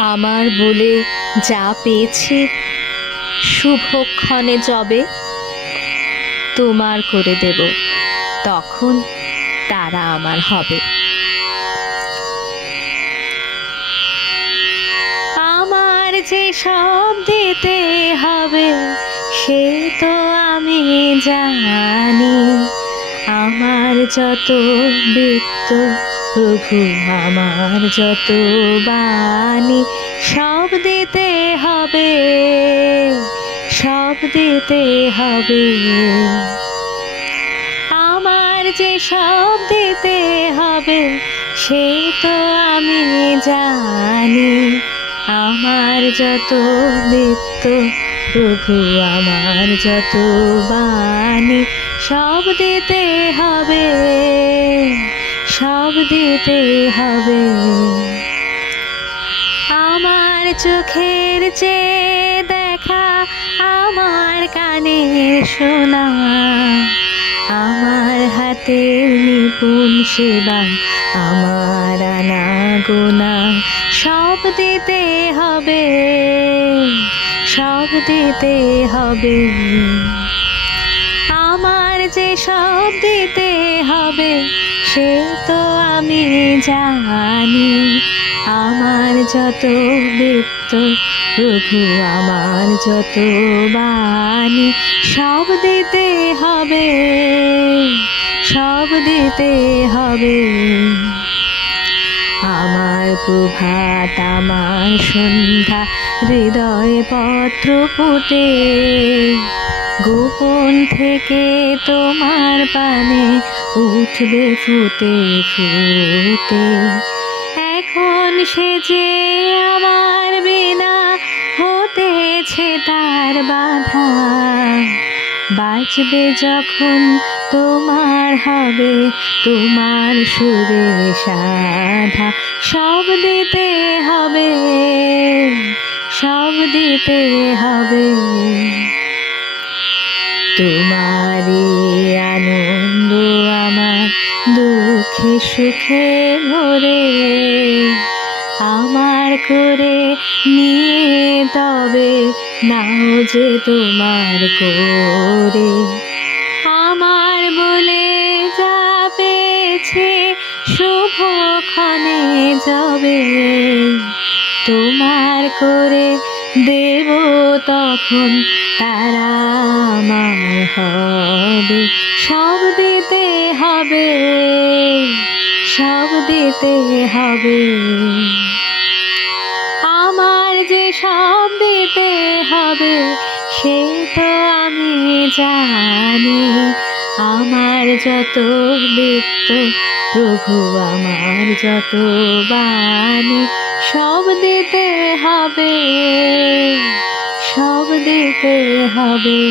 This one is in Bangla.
আমার বলে যা পেয়েছি শুভক্ষণে যবে তোমার করে দেব, তখন তারা আমার হবে। আমার যে সব দিতে হবে সে তো আমি জানি। আমার যত বৃত্ত প্রভু, আমার যত বাণী, সব দিতে হবে, সব দিতে হবে। আমার যে সব দিতে হবে সে তো আমি জানি। আমার যত বৃত্ত প্রভু, আমার যত বাণী, সব দিতে হবে, সব দিতে হবে। আমার চোখের চেয়ে দেখা, আমার কানের শোনা, আমার হাতের নিপুণ সেবা, আমার আনাগোনা, সব দিতে হবে, সব দিতে হবে। আমার যে সব দিতে হবে সে তো আমি জানি। আমার যত বৃত্ত প্রভু, আমার যত বাণী, সব দিতে হবে, সব দিতে হবে। আমার প্রভাত, আমার সন্ধ্যা, হৃদয় পত্র ফুটে, গোপন থেকে তোমার পানে উঠবে ফুটে ফুটে। এখন সে যে আমার বিনা হতেছে তার বাধা, বাঁচবে যখন তোমার হবে, তোমার সুরে সাধা, সব দিতে হবে, সব দিতে হবে। তোমারই আনন্দ আমার দুঃখে সুখে ভরে, আমার করে নিয়ে তবে নাও যে তোমার করে। আমার বলে যা পেয়েছে শুভক্ষণে যবে, তোমার করে দেব তখন তারা আমার হবে। সব দিতে হবে, সব দিতে হবে। আমার যে সব দিতে হবে সে তো আমি জানি। আমার যত বৃত্ত প্রভু, আমার যত বাণী, সব দিতে হবে, সব দিতে হবে।